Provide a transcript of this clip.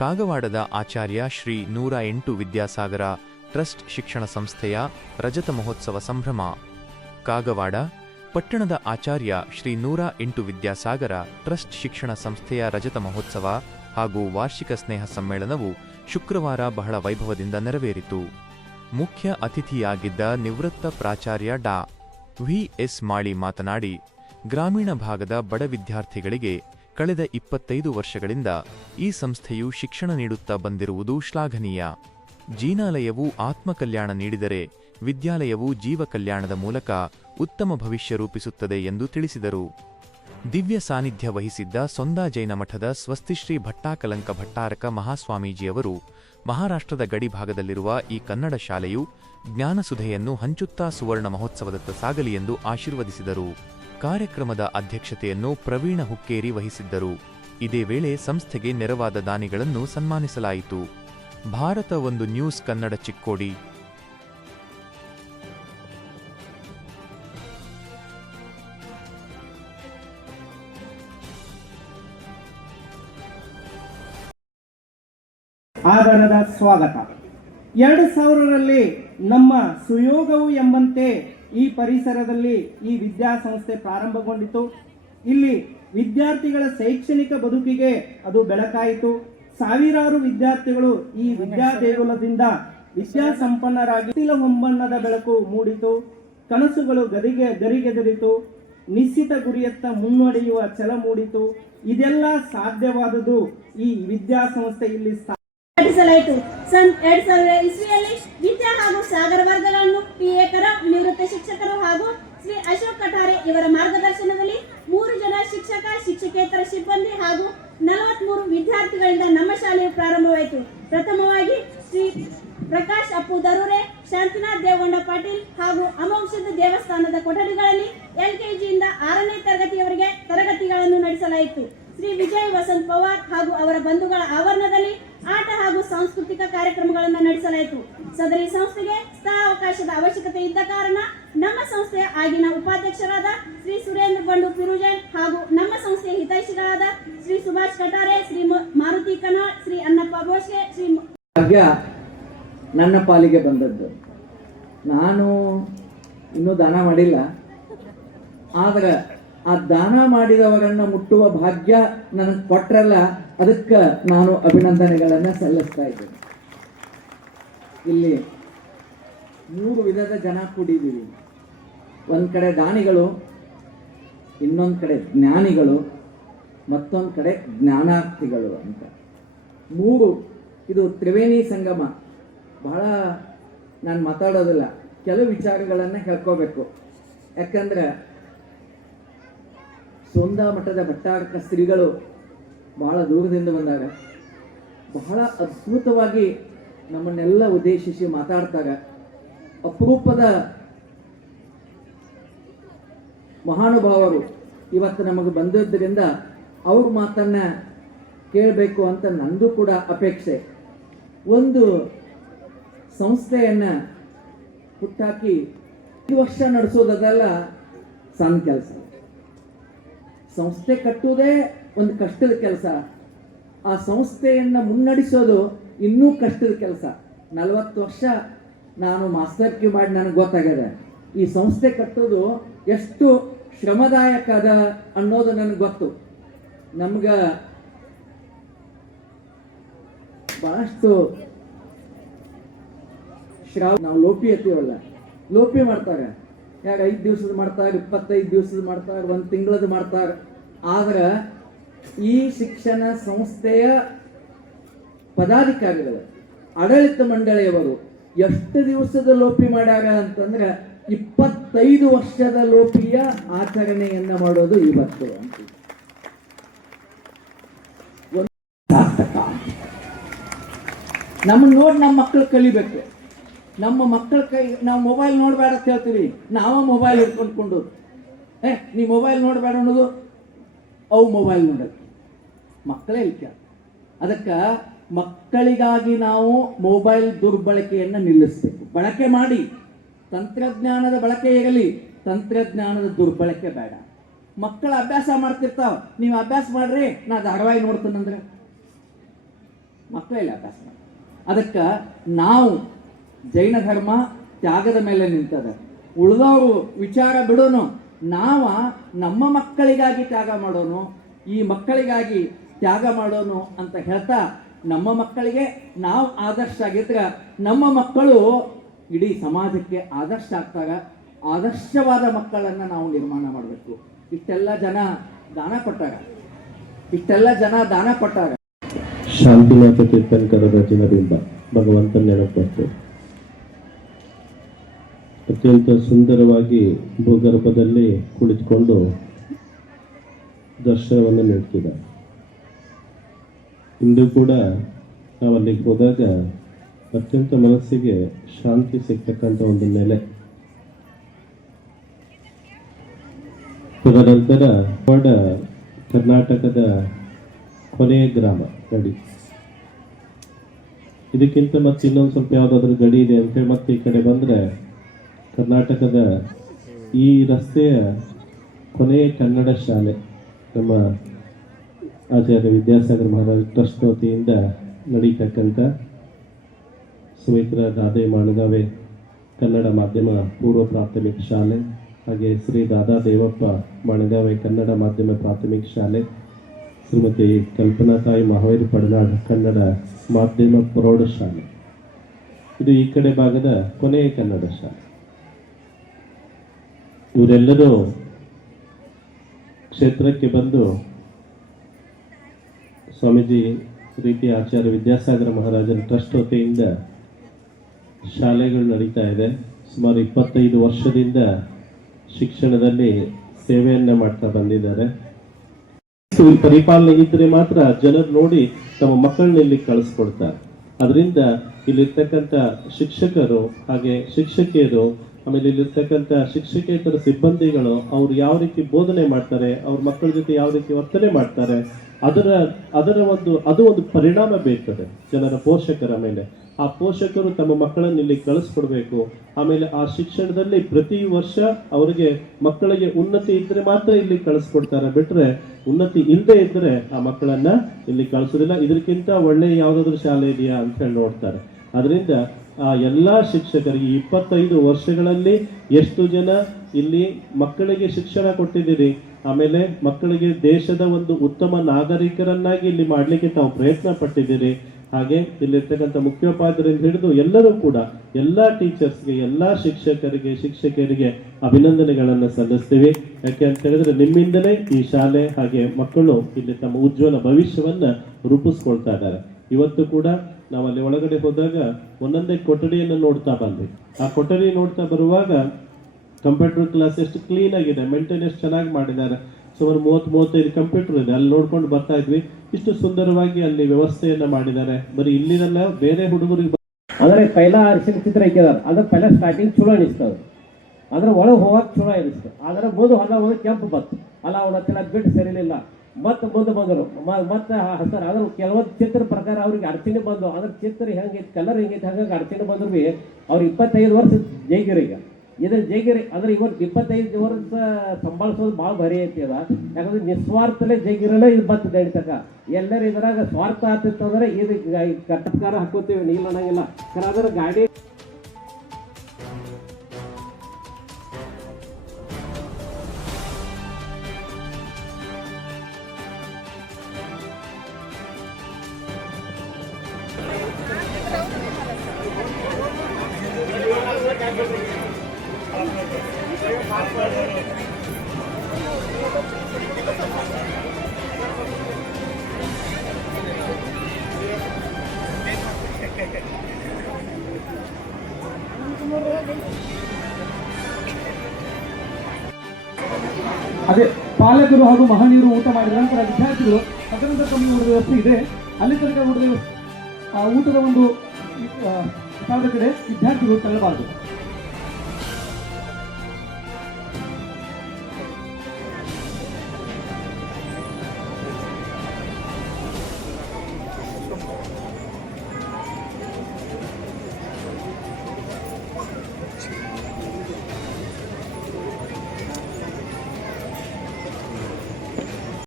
ಕಾಗವಾಡದ ಆಚಾರ್ಯ ಶ್ರೀ ನೂರ ಎಂಟು ವಿದ್ಯಾಸಾಗರ ಟ್ರಸ್ಟ್ ಶಿಕ್ಷಣ ಸಂಸ್ಥೆಯ ರಜತ ಮಹೋತ್ಸವ ಸಂಭ್ರಮ. ಕಾಗವಾಡ, ಪಟ್ಟಣದ ಆಚಾರ್ಯ ಶ್ರೀ ನೂರ ಎಂಟು ವಿದ್ಯಾಸಾಗರ ಟ್ರಸ್ಟ್ ಶಿಕ್ಷಣ ಸಂಸ್ಥೆಯ ರಜತ ಮಹೋತ್ಸವ ಹಾಗೂ ವಾರ್ಷಿಕ ಸ್ನೇಹ ಸಮ್ಮೇಳನವು ಶುಕ್ರವಾರ ಬಹಳ ವೈಭವದಿಂದ ನೆರವೇರಿತು. ಮುಖ್ಯ ಅತಿಥಿಯಾಗಿದ್ದ ನಿವೃತ್ತ ಪ್ರಾಚಾರ್ಯ ಡಾ. ವಿ ಎಸ್ ಮಾಳಿ ಮಾತನಾಡಿ, ಗ್ರಾಮೀಣ ಭಾಗದ ಬಡ ವಿದ್ಯಾರ್ಥಿಗಳಿಗೆ ಕಳೆದ ಇಪ್ಪತ್ತೈದು ವರ್ಷಗಳಿಂದ ಈ ಸಂಸ್ಥೆಯು ಶಿಕ್ಷಣ ನೀಡುತ್ತಾ ಬಂದಿರುವುದು ಶ್ಲಾಘನೀಯ. ಜೀನಾಲಯವು ಆತ್ಮಕಲ್ಯಾಣ ನೀಡಿದರೆ ವಿದ್ಯಾಲಯವು ಜೀವ ಕಲ್ಯಾಣದ ಮೂಲಕ ಉತ್ತಮ ಭವಿಷ್ಯ ರೂಪಿಸುತ್ತದೆ ಎಂದು ತಿಳಿಸಿದರು. ದಿವ್ಯ ಸಾನ್ನಿಧ್ಯ ವಹಿಸಿದ್ದ ಸೊಂದಾ ಜೈನ ಮಠದ ಸ್ವಸ್ತಿಶ್ರೀ ಭಟ್ಟಾಕಲಂಕ ಭಟ್ಟಾರಕ ಮಹಾಸ್ವಾಮೀಜಿಯವರು ಮಹಾರಾಷ್ಟ್ರದ ಗಡಿ ಭಾಗದಲ್ಲಿರುವ ಈ ಕನ್ನಡ ಶಾಲೆಯು ಜ್ಞಾನಸುಧೆಯನ್ನು ಹಂಚುತ್ತಾ ಸುವರ್ಣ ಮಹೋತ್ಸವದತ್ತ ಸಾಗಲಿ ಎಂದು ಆಶೀರ್ವದಿಸಿದರು. ಕಾರ್ಯಕ್ರಮದ ಅಧ್ಯಕ್ಷತೆಯನ್ನು ಪ್ರವೀಣ ಹುಕ್ಕೇರಿ ವಹಿಸಿದ್ದರು. ಇದೇ ವೇಳೆ ಸಂಸ್ಥೆಗೆ ನೆರವಾದ ದಾನಿಗಳನ್ನು ಸನ್ಮಾನಿಸಲಾಯಿತು. ಭಾರತ ಒಂದು ನ್ಯೂಸ್ ಕನ್ನಡ ಚಿಕ್ಕೋಡಿ. ಸ್ವಾಗತ. ಎರಡು ಸಾವಿರರಲ್ಲಿ ನಮ್ಮ ಸುಯೋಗವು ಎಂಬಂತೆ ಈ ಪರಿಸರದಲ್ಲಿ ಈ ವಿದ್ಯಾಸಂಸ್ಥೆ ಪ್ರಾರಂಭಗೊಂಡಿತು. ಇಲ್ಲಿ ವಿದ್ಯಾರ್ಥಿಗಳ ಶೈಕ್ಷಣಿಕ ಬದುಕಿಗೆ ಅದು ಬೆಳಕಾಯಿತು. ಸಾವಿರಾರು ವಿದ್ಯಾರ್ಥಿಗಳು ಈ ವಿದ್ಯಾ ದೇಗುಲದಿಂದ ವಿದ್ಯಾಸಂಪನ್ನರಾಗಿ ತಿಲ ಹೊಂಬಣ್ಣದ ಬೆಳಕು ಮೂಡಿತು. ಕನಸುಗಳು ಗದಿಗೆ ಗರಿಗೆದರಿತು. ನಿಶ್ಚಿತ ಗುರಿಯತ್ತ ಮುನ್ನಡೆಯುವ ಛಲ ಮೂಡಿತು. ಇದೆಲ್ಲ ಸಾಧ್ಯವಾದುದು ಈ ವಿದ್ಯಾಸಂಸ್ಥೆ ಇಲ್ಲಿ ಸ್ಥಾ- ಸ್ಥಾಪಿಸಲಾಯಿತು ಸನ್ ಎರಡ್ ಸಾವಿರ ಇಸ್ವಿಯಲ್ಲಿ ವಿದ್ಯಾ ಹಾಗೂ ಸಾಗರ ಎಲ್ಕೆಜಿಯಿಂದ ಆರನೇ ತರಗತಿಯವರೆಗೆ ತರಗತಿಗಳನ್ನು ನಡೆಸಲಾಯಿತು. ಶ್ರೀ ವಿಜಯ್ ವಸಂತ್ ಪವಾರ್ ಹಾಗೂ ಅವರ ಬಂಧುಗಳ ಆವರಣದಲ್ಲಿ ಆಟ ಹಾಗೂ ಸಾಂಸ್ಕೃತಿಕ ಕಾರ್ಯಕ್ರಮಗಳನ್ನು ನಡೆಸಲಾಯಿತು. ಸದರಿ ಸಂಸ್ಥೆಗೆ ಸ್ಥಳಾವಕಾಶದ ಅವಶ್ಯಕತೆ ಇದ್ದ ಕಾರಣ ನಮ್ಮ ಸಂಸ್ಥೆಯ ಆಗಿನ ಉಪಾಧ್ಯಕ್ಷರಾದ ಶ್ರೀ ಸುರೇಂದ್ರ ಬಂಡು ಪಿರುಜನ್ ಹಾಗೂ ನಮ್ಮ ಸಂಸ್ಥೆಯ ಹಿತೈಷಿಗಳಾದ ಶ್ರೀ ಸುಭಾಷ್ ಕಟಾರೆ, ಶ್ರೀ ಮಾರುತಿ ಕನಾಳ್, ಶ್ರೀ ಅನ್ನಪ್ಪ ಬೋಸ್ಗೆ ಶ್ರೀ ನನ್ನ ಪಾಲಿಗೆ ಬಂದದ್ದು. ನಾನು ಇನ್ನೂ ದಾನ ಮಾಡಿಲ್ಲ. ಆದ್ರೆ ಆ ದಾನ ಮಾಡಿದವರನ್ನ ಮುಟ್ಟುವ ಭಾಗ್ಯ ನನಗೆ ಕೊಟ್ರಲ್ಲ, ಅದಕ್ಕೆ ನಾನು ಅಭಿನಂದನೆಗಳನ್ನ ಸಲ್ಲಿಸ್ತಾ ಇದ್ದೇನೆ. ಇಲ್ಲಿ ಮೂರು ವಿಧದ ಜನ ಕೂಡಿದ್ದೀವಿ. ಒಂದ್ ಕಡೆ ದಾನಿಗಳು, ಇನ್ನೊಂದು ಕಡೆ ಜ್ಞಾನಿಗಳು, ಮತ್ತೊಂದು ಕಡೆ ಜ್ಞಾನಾರ್ಥಿಗಳು ಅಂತ. ಮೂರು, ಇದು ತ್ರಿವೇಣಿ ಸಂಗಮ. ಬಹಳ ನಾನು ಮಾತಾಡೋದಿಲ್ಲ, ಕೆಲವು ವಿಚಾರಗಳನ್ನು ಹೇಳ್ಕೋಬೇಕು. ಯಾಕಂದ್ರೆ ಸೋಂದಾ ಮಠದ ಭಟ್ಟಾರಕ ಶ್ರೀಗಳು ಬಹಳ ದೂರದಿಂದ ಬಂದಾಗ, ಬಹಳ ಅದ್ಭುತವಾಗಿ ನಮ್ಮನ್ನೆಲ್ಲ ಉದ್ದೇಶಿಸಿ ಮಾತಾಡ್ತಾರೆ ಅಪರೂಪದ ಮಹಾನುಭಾವರು ಇವತ್ತು ನಮಗೆ ಬಂದಿದ್ದರಿಂದ ಅವ್ರ ಮಾತನ್ನ ಕೇಳಬೇಕು ಅಂತ ನಂದು ಕೂಡ ಅಪೇಕ್ಷೆ. ಒಂದು ಸಂಸ್ಥೆಯನ್ನ ಹುಟ್ಟಾಕಿ ಈ ವರ್ಷ ನಡೆಸೋದಲ್ಲ ಸಣ್ಣ ಕೆಲಸ. ಸಂಸ್ಥೆ ಕಟ್ಟುವುದೇ ಒಂದು ಕಷ್ಟದ ಕೆಲಸ. ಆ ಸಂಸ್ಥೆಯನ್ನ ಮುನ್ನಡೆಸೋದು ಇನ್ನೂ ಕಷ್ಟದ ಕೆಲಸ. ನಲವತ್ತು ವರ್ಷ ನಾನು ಮಾಸ್ಟರ್ ಕ್ಯೂ ಮಾಡಿ ನನಗೆ ಗೊತ್ತಾಗಿದೆ ಈ ಸಂಸ್ಥೆ ಕಟ್ಟೋದು ಎಷ್ಟು ಶ್ರಮದಾಯಕ ಅದ ಅನ್ನೋದು ನನಗೆ ಗೊತ್ತು. ನಮ್ಗೆ ಬಹಳಷ್ಟು ಶ್ರಾವ್ ನಾವು ಲೋಪಿ ಹತ್ತೀವಲ್ಲ ಲೋಪಿ ಮಾಡ್ತಾರೆ. ಯಾಕೆ ಐದು ದಿವ್ಸದ ಮಾಡ್ತಾರೆ, ಇಪ್ಪತ್ತೈದು ದಿವಸದ ಮಾಡ್ತಾರೆ, ಒಂದು ತಿಂಗಳದ ಮಾಡ್ತಾರೆ. ಆದ್ರೆ ಈ ಶಿಕ್ಷಣ ಸಂಸ್ಥೆಯ ಪದಾಧಿಕಾರಿಗಳು, ಆಡಳಿತ ಮಂಡಳಿಯವರು ಎಷ್ಟು ದಿವಸದ ಲೋಪಿ ಮಾಡ್ಯಾರ ಅಂತಂದ್ರೆ ಇಪ್ಪತ್ತೈದು ವರ್ಷದ ಲೋಪಿಯ ಆಚರಣೆಯನ್ನ ಮಾಡೋದು ಇವತ್ತು ಅಂತ. ನಮ್ಮ ನೋಡಿ ನಮ್ಮ ಮಕ್ಕಳು ಕಲಿಬೇಕು. ನಮ್ಮ ಮಕ್ಕಳ ಕೈ, ನಾವು ಮೊಬೈಲ್ ನೋಡಬೇಡ ಅಂತ ಹೇಳ್ತೀವಿ. ನಾವ ಮೊಬೈಲ್ ಹಿಡ್ಕೊಂಡ್ಕೊಂಡು ಏ, ನೀ ಮೊಬೈಲ್ ನೋಡಬೇಡ ಅನ್ನೋದು ಅವು ಮೊಬೈಲ್ ನೋಡೋದು ಮಕ್ಕಳೇ ಇಲ್ಕ ಅದಕ್ಕೆ ಮಕ್ಕಳಿಗಾಗಿ ನಾವು ಮೊಬೈಲ್ ದುರ್ಬಳಕೆಯನ್ನು ನಿಲ್ಲಿಸಬೇಕು. ಬಳಕೆ ಮಾಡಿ. ತಂತ್ರಜ್ಞಾನದ ಬಳಕೆ ಇರಲಿ. ತಂತ್ರಜ್ಞಾನದ ದುರ್ಬಳಕೆ ಬೇಡ. ಮಕ್ಕಳು ಅಭ್ಯಾಸ ಮಾಡ್ತಿರ್ತಾವ. ನೀವು ಅಭ್ಯಾಸ ಮಾಡ್ರಿ, ನಾ ಧಾರಾವಾಹಿ ನೋಡ್ತೀನಂದ್ರೆ. ಮಕ್ಕಳೆಲ್ಲ ಅಭ್ಯಾಸ. ಮಾಡಿ ಅದಕ್ಕೆ ನಾವು ಜೈನ ಧರ್ಮ ತ್ಯಾಗದ ಮೇಲೆ ನಿಂತದೆ. ಉಳಿದವರು ವಿಚಾರ ಬಿಡೋನು, ನಾವ ನಮ್ಮ ಮಕ್ಕಳಿಗಾಗಿ ತ್ಯಾಗ ಮಾಡೋನು, ಈ ಮಕ್ಕಳಿಗಾಗಿ ತ್ಯಾಗ ಮಾಡೋನು ಅಂತ ಹೇಳ್ತಾ ನಮ್ಮ ಮಕ್ಕಳಿಗೆ ನಾವು ಆದರ್ಶ ಆಗಿದ್ರೆ ನಮ್ಮ ಮಕ್ಕಳು ಇಡೀ ಸಮಾಜಕ್ಕೆ ಆದರ್ಶ ಆಗ್ತಾರೆ ಆದರ್ಶವಾದ ಮಕ್ಕಳನ್ನು ನಾವು ನಿರ್ಮಾಣ ಮಾಡಬೇಕು. ಇಷ್ಟೆಲ್ಲ ಜನ ದಾನ ಕೊಟ್ಟಾಗ, ಇಷ್ಟೆಲ್ಲ ಜನ ದಾನ ಕೊಟ್ಟಾಗ. ಶಾಂತಿನಾಥ ತೀರ್ಥಂಕರದ ಜನರಿಂದ ಭಗವಂತನ ನೆನಪತ್ತು ಅತ್ಯಂತ ಸುಂದರವಾಗಿ ಭೂಗರ್ಭದಲ್ಲಿ ಕುಳಿತುಕೊಂಡು ದರ್ಶನವನ್ನು ನೀಡ್ತಿದ್ದ ಇಂದು ಕೂಡ ನಾವು ಅಲ್ಲಿಗೆ ಹೋದಾಗ ಅತ್ಯಂತ ಮನಸ್ಸಿಗೆ ಶಾಂತಿ ಸಿಗ್ತಕ್ಕಂಥ ಒಂದು ನೆಲೆ. ತದನಂತರ ಕೂಡ ಕರ್ನಾಟಕದ ಕೊನೆಯ ಗ್ರಾಮ ಗಡಿ. ಇದಕ್ಕಿಂತ ಮತ್ತೆ ಇನ್ನೊಂದು ಸ್ವಲ್ಪ ಯಾವುದಾದ್ರೂ ಗಡಿ ಇದೆ ಅಂತೇಳಿ ಮತ್ತೆ ಈ ಕಡೆ ಬಂದರೆ ಕರ್ನಾಟಕದ ಈ ರಸ್ತೆಯ ಕೊನೆಯ ಕನ್ನಡ ಶಾಲೆ, ನಮ್ಮ ಆಚಾರ್ಯ ವಿದ್ಯಾಸಾಗರ ಮಹಾರಾಜ್ ಟ್ರಸ್ಟ್ ವತಿಯಿಂದ ನಡೀತಕ್ಕಂಥ ಸುಮಿತ್ರ ದಾದೆ ಮಾಣಗಾವೆ ಕನ್ನಡ ಮಾಧ್ಯಮ ಪೂರ್ವ ಪ್ರಾಥಮಿಕ ಶಾಲೆ, ಹಾಗೆ ಶ್ರೀ ದಾದಾ ದೇವಪ್ಪ ಮಾಣಗಾವೆ ಕನ್ನಡ ಮಾಧ್ಯಮ ಪ್ರಾಥಮಿಕ ಶಾಲೆ, ಶ್ರೀಮತಿ ಕಲ್ಪನಾ ತಾಯಿ ಮಹಾವೀರ್ ಪಡನಾಡ್ ಕನ್ನಡ ಮಾಧ್ಯಮ ಪ್ರೌಢಶಾಲೆ. ಇದು ಈ ಕಡೆ ಭಾಗದ ಕೊನೆಯ ಕನ್ನಡ ಶಾಲೆ. ಇವರೆಲ್ಲರೂ ಕ್ಷೇತ್ರಕ್ಕೆ ಬಂದು ಸ್ವಾಮೀಜಿ ರೀತಿ ಆಚಾರ್ಯ ವಿದ್ಯಾಸಾಗರ ಮಹಾರಾಜರ ಟ್ರಸ್ಟ್ ವತಿಯಿಂದ ಶಾಲೆಗಳು ನಡೀತಾ ಇದೆ. ಸುಮಾರು ಇಪ್ಪತ್ತೈದು ವರ್ಷದಿಂದ ಶಿಕ್ಷಣದಲ್ಲಿ ಸೇವೆಯನ್ನ ಮಾಡ್ತಾ ಬಂದಿದ್ದಾರೆ. ಪರಿಪಾಲನೆ ಇದ್ರೆ ಮಾತ್ರ ಜನರು ನೋಡಿ ತಮ್ಮ ಮಕ್ಕಳನ್ನ ಇಲ್ಲಿ ಕಳಿಸ್ಕೊಡ್ತಾರೆ. ಅದರಿಂದ ಇಲ್ಲಿರ್ತಕ್ಕಂಥ ಶಿಕ್ಷಕರು ಹಾಗೆ ಶಿಕ್ಷಕಿಯರು ಆಮೇಲೆ ಇಲ್ಲಿರ್ತಕ್ಕಂಥ ಶಿಕ್ಷಕೇತರ ಸಿಬ್ಬಂದಿಗಳು ಅವ್ರು ಯಾವ ರೀತಿ ಬೋಧನೆ ಮಾಡ್ತಾರೆ, ಅವ್ರ ಮಕ್ಕಳ ಜೊತೆ ಯಾವ ರೀತಿ ವರ್ತನೆ ಮಾಡ್ತಾರೆ, ಅದರ ಅದರ ಒಂದು, ಅದು ಒಂದು ಪರಿಣಾಮ ಬೀರ್ತದೆ ಜನರ ಪೋಷಕರ ಮೇಲೆ. ಆ ಪೋಷಕರು ತಮ್ಮ ಮಕ್ಕಳನ್ನ ಇಲ್ಲಿ ಕಳಿಸ್ಕೊಡ್ಬೇಕು. ಆಮೇಲೆ ಆ ಶಿಕ್ಷಣದಲ್ಲಿ ಪ್ರತಿ ವರ್ಷ ಅವರಿಗೆ ಮಕ್ಕಳಿಗೆ ಉನ್ನತಿ ಇದ್ರೆ ಮಾತ್ರ ಇಲ್ಲಿ ಕಳಿಸ್ಕೊಡ್ತಾರೆ. ಬಿಟ್ರೆ ಉನ್ನತಿ ಇಲ್ಲದೆ ಇದ್ರೆ ಆ ಮಕ್ಕಳನ್ನ ಇಲ್ಲಿ ಕಳಿಸೋದಿಲ್ಲ. ಇದಕ್ಕಿಂತ ಒಳ್ಳೆಯ ಯಾವುದಾದ್ರೂ ಶಾಲೆ ಇದೆಯಾ ಅಂತ ಹೇಳಿ ನೋಡ್ತಾರೆ. ಅದರಿಂದ ಆ ಎಲ್ಲ ಶಿಕ್ಷಕರಿಗೆ ಇಪ್ಪತ್ತೈದು ವರ್ಷಗಳಲ್ಲಿ ಎಷ್ಟು ಜನ ಇಲ್ಲಿ ಮಕ್ಕಳಿಗೆ ಶಿಕ್ಷಣ ಕೊಟ್ಟಿದ್ದೀರಿ? ಆಮೇಲೆ ಮಕ್ಕಳಿಗೆ ದೇಶದ ಒಂದು ಉತ್ತಮ ನಾಗರಿಕರನ್ನಾಗಿ ಇಲ್ಲಿ ಮಾಡಲಿಕ್ಕೆ ತಾವು ಪ್ರಯತ್ನ ಪಟ್ಟಿದ್ದೀರಿ. ಹಾಗೆ ಇಲ್ಲಿರ್ತಕ್ಕಂಥ ಮುಖ್ಯೋಪಾಧ್ಯಾಯರಿಂದ ಹಿಡಿದು ಎಲ್ಲರೂ ಕೂಡ ಎಲ್ಲ ಟೀಚರ್ಸ್ಗೆ, ಎಲ್ಲ ಶಿಕ್ಷಕರಿಗೆ ಶಿಕ್ಷಕರಿಗೆ ಅಭಿನಂದನೆಗಳನ್ನು ಸಲ್ಲಿಸ್ತೀವಿ. ಯಾಕೆ ಅಂತ ಹೇಳಿದ್ರೆ ನಿಮ್ಮಿಂದಲೇ ಈ ಶಾಲೆ ಹಾಗೆ ಮಕ್ಕಳು ಇಲ್ಲಿ ತಮ್ಮ ಉಜ್ವಲ ಭವಿಷ್ಯವನ್ನ ರೂಪಿಸ್ಕೊಳ್ತಾ ಇದ್ದಾರೆ. ಇವತ್ತು ಕೂಡ ನಾವು ಅಲ್ಲಿ ಒಳಗಡೆ ಹೋದಾಗ ಒಂದೊಂದೇ ಕೊಠಡಿಯನ್ನು ನೋಡ್ತಾ ಬಂದ್ವಿ. ಆ ಕೊಠಡಿ ನೋಡ್ತಾ ಬರುವಾಗ ಕಂಪ್ಯೂಟರ್ ಕ್ಲಾಸ್ ಎಷ್ಟು ಕ್ಲೀನ್ ಆಗಿದೆ ಮೇಂಟೈನ್ ಎಷ್ಟು ಚೆನ್ನಾಗಿ ಮಾಡಿದ್ದಾರೆ. ಸುಮಾರು ಮೂವತ್ತು, ಮೂವತ್ತೈದು ಕಂಪ್ಯೂಟರ್ ಇದೆ, ಅಲ್ಲಿ ನೋಡ್ಕೊಂಡು ಬರ್ತಾ ಇದ್ವಿ. ಇಷ್ಟು ಸುಂದರವಾಗಿ ಅಲ್ಲಿ ವ್ಯವಸ್ಥೆಯನ್ನ ಮಾಡಿದ್ದಾರೆ. ಬರೀ ಇಲ್ಲಿರಲ್ಲ ಬೇರೆ ಹುಡುಗರಿಗೆ ಆದರೆ ಪೈಲ ಅರಿಶಿನ ಚಿತ್ರ ಇಕ್ಕಿದಾರ ಅದ್ರ ಪೈಲ ಸ್ಟಾರ್ಟಿಂಗ್ ಚಲೋ ಅನಿಸ್ತದೆ ಅದ್ರ ಒಳಗೆ ಹೋಗಕ್ಕೆ ಚಲೋ ಅನಿಸ್ತು. ಆದ್ರೆ ಮುಂದೆ ಹೊಲ ಹೋಗಿ ಕೆಂಪು ಬತ್ತು ಅಲ್ಲ, ಅವ್ರ ಹತ್ತಿರ ಬಿಟ್ಟು ಸರಿಲಿಲ್ಲ. ಮತ್ತೆ ಮುಂದೆ ಬಂದರು. ಮತ್ತೆ ಸರ್ ಅದ್ರ ಕೆಲವೊಂದು ಚಿತ್ರ ಪ್ರಕಾರ ಅವ್ರಿಗೆ ಅಡಚಣೆ ಬಂದು ಅದ್ರ ಚಿತ್ರ ಹೆಂಗೈತೆ ಕಲರ್ ಹೆಂಗೈತೆ, ಹಂಗಾಗಿ ಅಡಚಣೆ ಬಂದ್ರು ಭೀ ಅವ್ರು ಇಪ್ಪತ್ತೈದು ವರ್ಷ ಜೈಗಿರಿ ಈಗ. ಇದ್ರ ಜೈಗಿರಿ ಅಂದ್ರೆ ಇವತ್ತು ಇಪ್ಪತ್ತೈದು ವರ್ಷ ಸಂಭಾಳಿಸೋದು ಭಾಳ ಬರಿ ಐತಿ ಅದ. ಯಾಕಂದ್ರೆ ನಿಸ್ವಾರ್ಥಲೇ ಜೈಗಿರಲ್ಲ ಇದು ಬರ್ತದೆ ಹೇಳ್ತಕ್ಕ ಎಲ್ಲರೂ ಇದ್ರಾಗ ಸ್ವಾರ್ಥ ಆಗ್ತಿತ್ತು ಅಂದ್ರೆ ಇದು ಕಟ್ಟಕಾರ ಹಾಕೋತೀವಿ, ನೀಲ್ ಅನ್ನಂಗಿಲ್ಲ. ಯಾಕಂದ್ರೆ ಗಾಡಿ ಅದೇ ಪಾಲಕರು ಹಾಗೂ ಮಹನೀಯರು ಊಟ ಮಾಡಿದ ನಂತರ ವಿದ್ಯಾರ್ಥಿಗಳು ಅದರಿಂದ ಕಮ್ಮಿ ಊಟದ ವ್ಯವಸ್ಥೆ ಇದೆ. ಅಲ್ಲಿ ತನಕ ಊಟದ ಊಟದ ಒಂದು ಕಡೆ ವಿದ್ಯಾರ್ಥಿಗಳು ತಳ್ಳಬಾರದು.